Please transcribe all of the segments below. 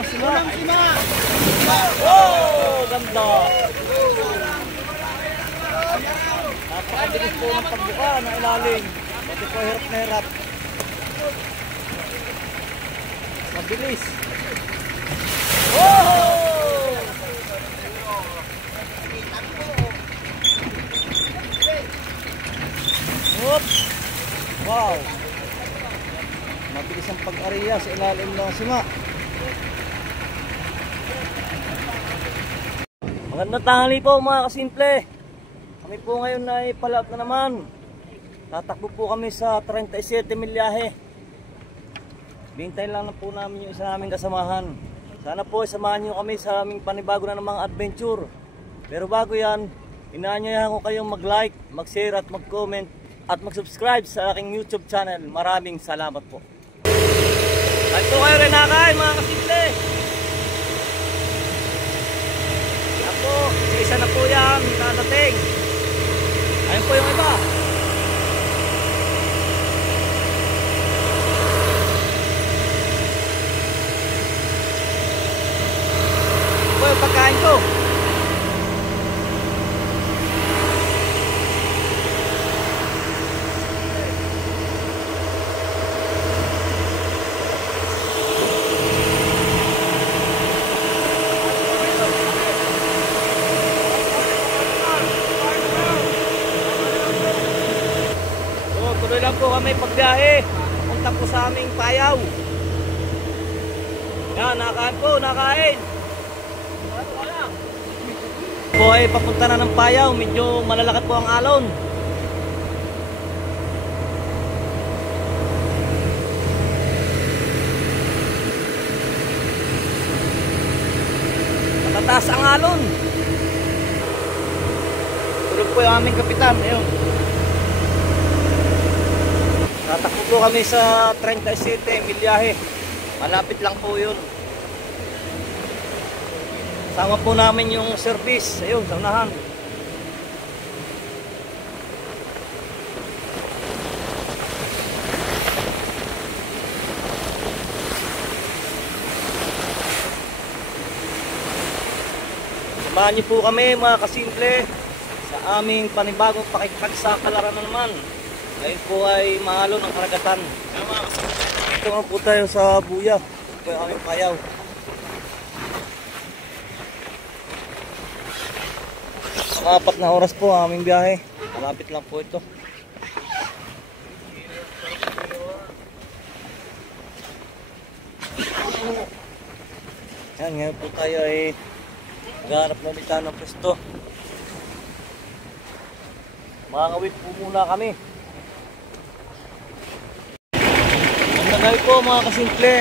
ng sima. Unang sima. Oh, ganda. Napakabilis po ng pagbuka ng ilalim. Pati po hirap na hirap. Mabilis. Oh! Oops! Wow! Mabilis ang pag-ariya sa ilalim ng sima. Magandang tanghali po mga kasimple. Kami po ngayon ay palaot na naman. Tatakbo po kami sa 37 milyahe. Bintayin lang na po namin yung isa naming kasamahan. Sana po samahan nyo kami sa aming panibago na namang adventure. Pero bago yan, inaanyayahan ko kayong mag-like, mag-share at mag-comment at mag-subscribe sa aking YouTube channel. Maraming salamat po. At po kayo rin nakain mga kasimple. Yan po, isa na po yan, nadating. Ayun po yung iba. Ito yung pagkain ko. Tuloy lang po kami pagbiyahe. Papunta po sa aming payaw. Yan, nakain po, nakain. Po ay papunta na ng payaw. Medyo malalakad po ang alon. Matataas ang alon. Tulog po yung aming kapitan. Ayun. Tatakbo po kami sa 37 milyahe. Malapit lang po yun. Sama po namin yung service. Ayun, sa unahan. Samahan niyo po kami mga kasimple sa aming panibagong pakikipagsakalaran na naman. Ngayon po ay maalo ng karagatan. Ito nga po tayo sa Buya. Ito yung aming payaw. Mga 4 na oras po ang aming biyahe. Malapit lang po ito. Yan, ngayon po tayo ay maghanap na ulit ng pwesto. Makakawit po muna kami. Magandang po mga kasimple.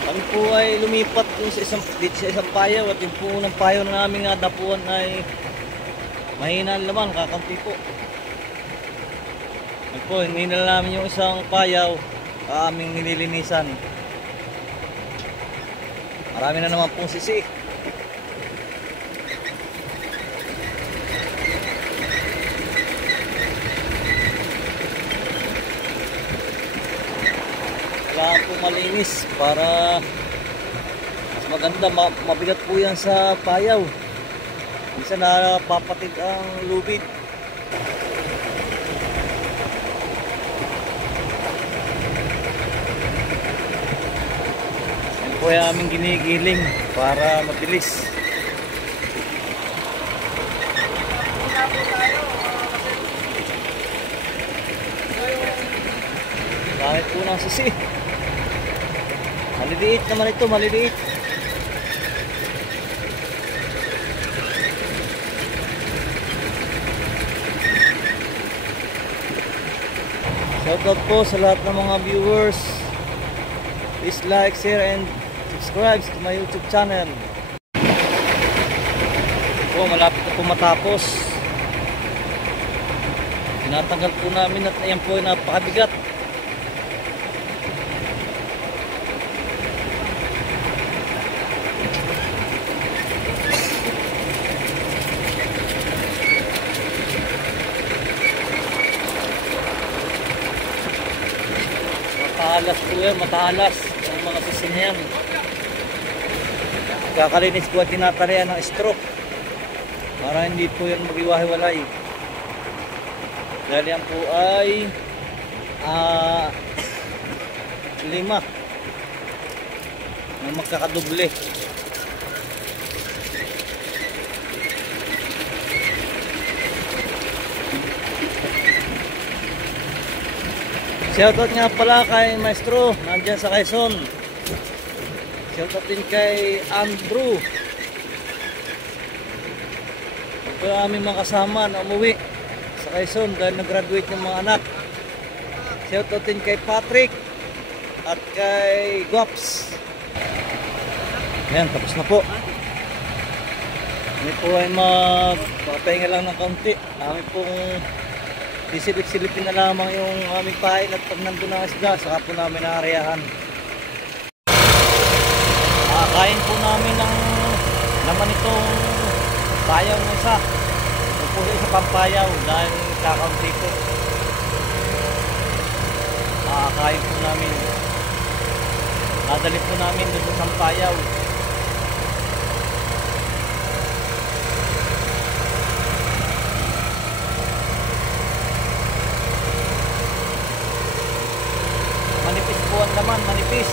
Kami po ay lumipat dito sa isang payaw. At yung po ng payaw na aming dapuan ay mahina naman, kakampi po. At po, hinihina namin yung isang payaw aming nililinisan. Marami na naman pong sisi. Kailangan po malinis para mas maganda, mabigat po yan sa payaw. Minsan napapatid ang lubid. Yan po yung aming ginigiling para mabilis. Kahit po ng sisi. Maliliit naman ito, maliliit. Shoutout po sa lahat ng mga viewers. Please like, share, and subscribe to my YouTube channel. Po, malapit na po matapos. Tinatanggal po namin at ayan po ay napakabigat. Matalas po yan, matalas ang mga susi na yan. Kakalinis ko at tinatarian ng stroke para hindi po yan mag-iwahiwalay. Dahil yan po ay 5 na magkakadoble. Shoutout nga pala kay Maestro, nandyan sa Quezon. Shoutout din kay Andrew. Ito ang aming mga kasama na umuwi sa Quezon dahil nag-graduate ng mga anak. Shoutout din kay Patrick at kay Gops. Ayan, tapos na po. Kami po ay magpapahinga lang ng kaunti. Kami pong sisilip-silipin na lamang yung aming pain at pag nandun ang isda, saka po namin naareahan. Kain po namin ng laman itong payaw na isa. Ito po isa pampayaw dahil kakaunti ko. Kain po namin. Nadali po namin doon sa sampayaw. Manipis po ang laman, manipis.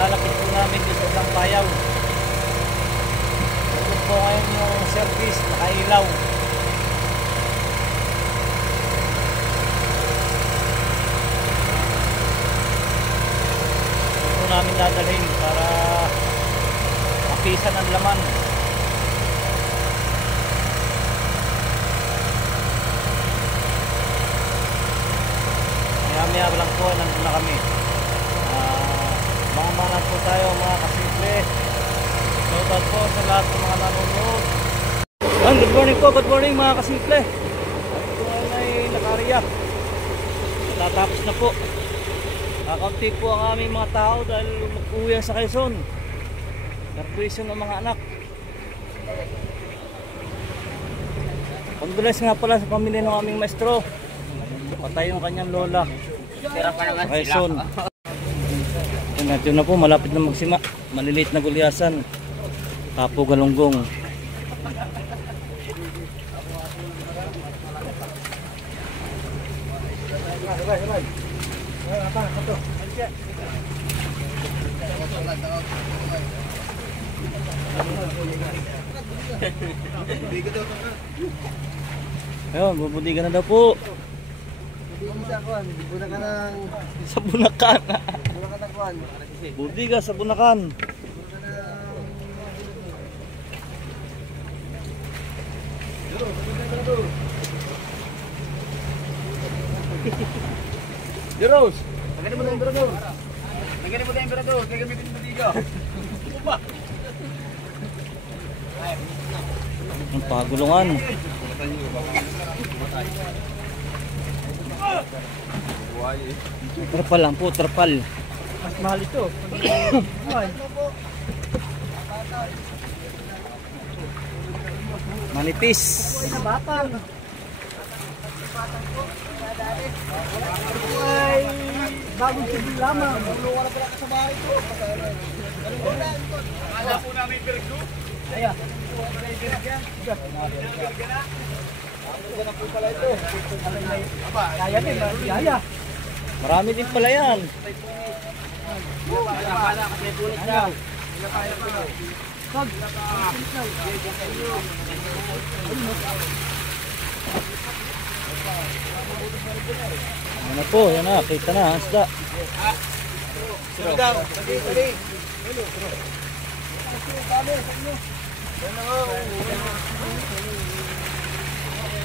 Nilalapit po namin doon sa isang payaw. Ito po ngayon yung service, nakailaw. Ito po namin dadalhin para mapisan ang laman. Maya lang po, nandun na kami. Mga po tayo mga kasimple. Shoutout po sa lahat ng mga nanonood. Good morning po, good morning mga kasimple. Ito ay nakariya. Tatapos na po. Kakaunti po ang aming mga tao dahil mag-uwi sa Quezon. Graduation ng mga anak. Condolence nga pala sa pamilya ng aming maestro. Patay yung kanyang lola. Quezon. Ito na po, malapit na magsima. Maliliit na gulyasan. Tapo galunggong. Ayun, bubudigan na daw po. Sa Bunakan. Budiga sa Bunakan. Jeros, lagyan mo na yung berador. Lagyan mo na yung berador, kaya gamitin yung budiga. Ang pagulungan. Terpal lang po, terpal. Mas mahal ito. Manipis. Ay, bagong sabi lamang. Wala pala ka sa bahay ko. Akala po namin pergo. Ayan. Kaya din, kaya. Marami din pala yan. Kaya kasi tulit daw. Ano po, yan na, kita na, hasda.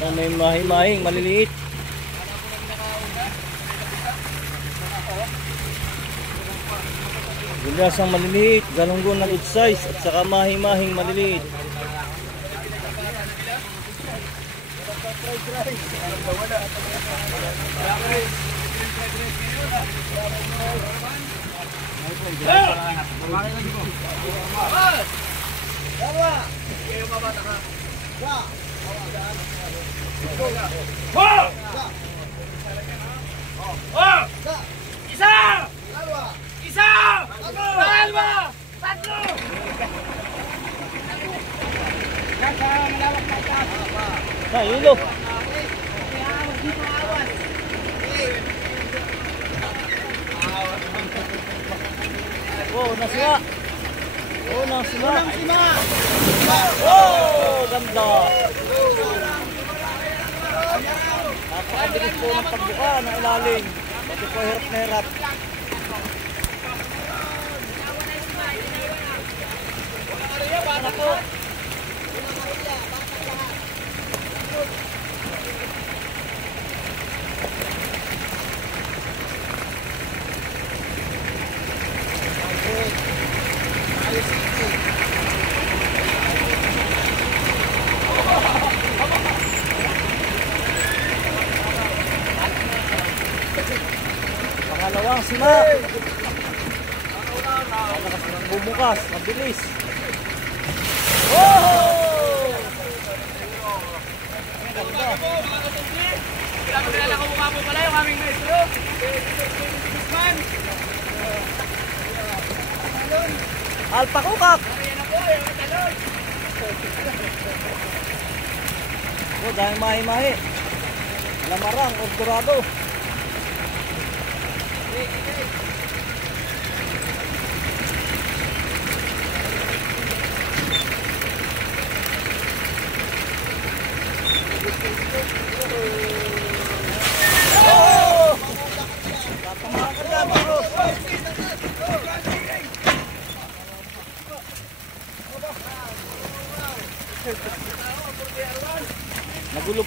Oh, may mahing-mahing, maliliit. Gulyasang maliliit, galunggong na good size, at saka mahing-mahing maliliit. Isa! Na, hilo. Oh, nasima. Oh, nasima. Oh, ganda. Napakabilis po ng pagbuka ng ilalim. Ito po hirap na hirap. Ano po? Pangalawang sima. Bumukas, mabilis. Oh! Kilala ko mukha po pala yung aming maestro. Alpa kukak. Ayan na po, yung talon. Oh, dahil mahi-mahi. Lamarang, Ordorado. Oh!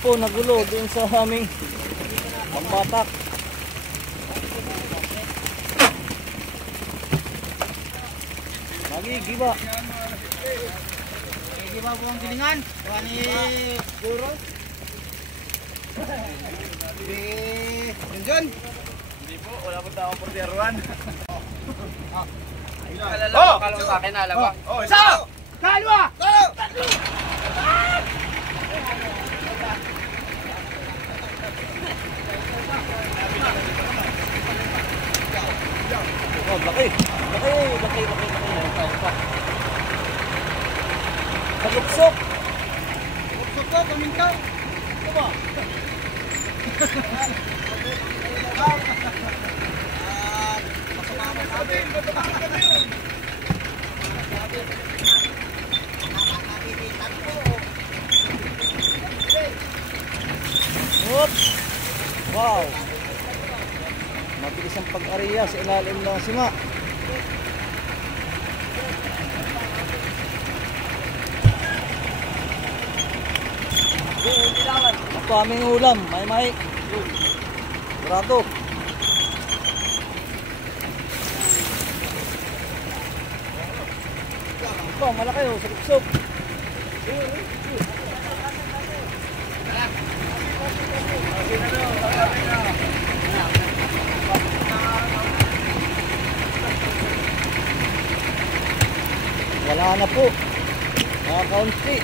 Nagulo doon sa aming pambatak. Nagigiba. Nagigiba po ang gilingan. Kuha ni Guro. Junjun. Hindi po, wala po taong porteruan. Kalalawa, kalong sa akin, alam ba? Isa! Kalwa! Tatlo! Oh, laki. Laki. Saluksok. Saluksok po, pamintaw. Ito ba? Oops. Wow. Mabilis ang pag-ariya sa ilalim ng sima. Ito aming ulam, may Dorado. Ito, malaki oh, saluksok. Wala na po. Mga kaunti.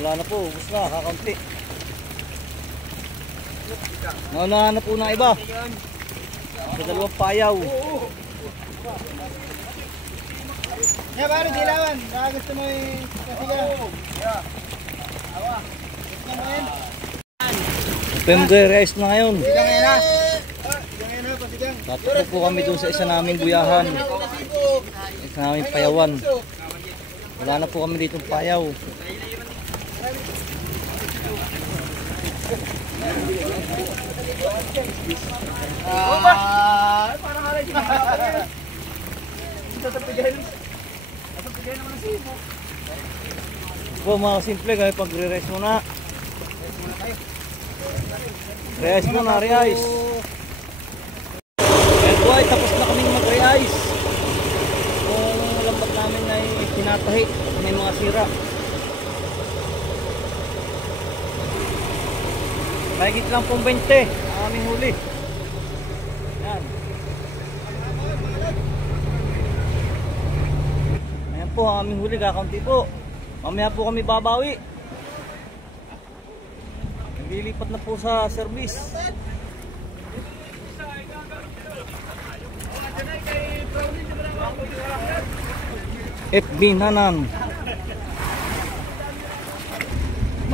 Wala na po. Ubus na. Kakaunti. Naunahan na po ng iba. Sa dalawang payaw. Yeah, pare, dilawan. Baka gusto mo yung kasigaw. Yeah. Awa. Gusto mo yun? November rice na ngayon. Sigang yan ha. Sigang yan ha, pasigang. Tatakbo po kami dun sa isa naming buyahan. Isa naming payawan. Wala na po kami ditong payaw. Parang halay din. Sasapigayin naman ang sibo. Po mga simple kami pagre-rice muna. Rice muna, rice. Kaya po ay tapos na kaming mag-rice. Kung lambat namin ay tinatahi, may mga sira. Mahigit lang pong 20 ang aming huli. Yan. lang po ang aming huli, kakaunti po. Mamaya po kami babawi. Naglilipat na po sa service. FB Nanan.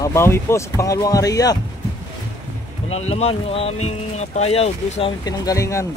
Mabawi po sa pangalawang area. Walang laman yung aming mga payaw doon sa aming pinanggalingan.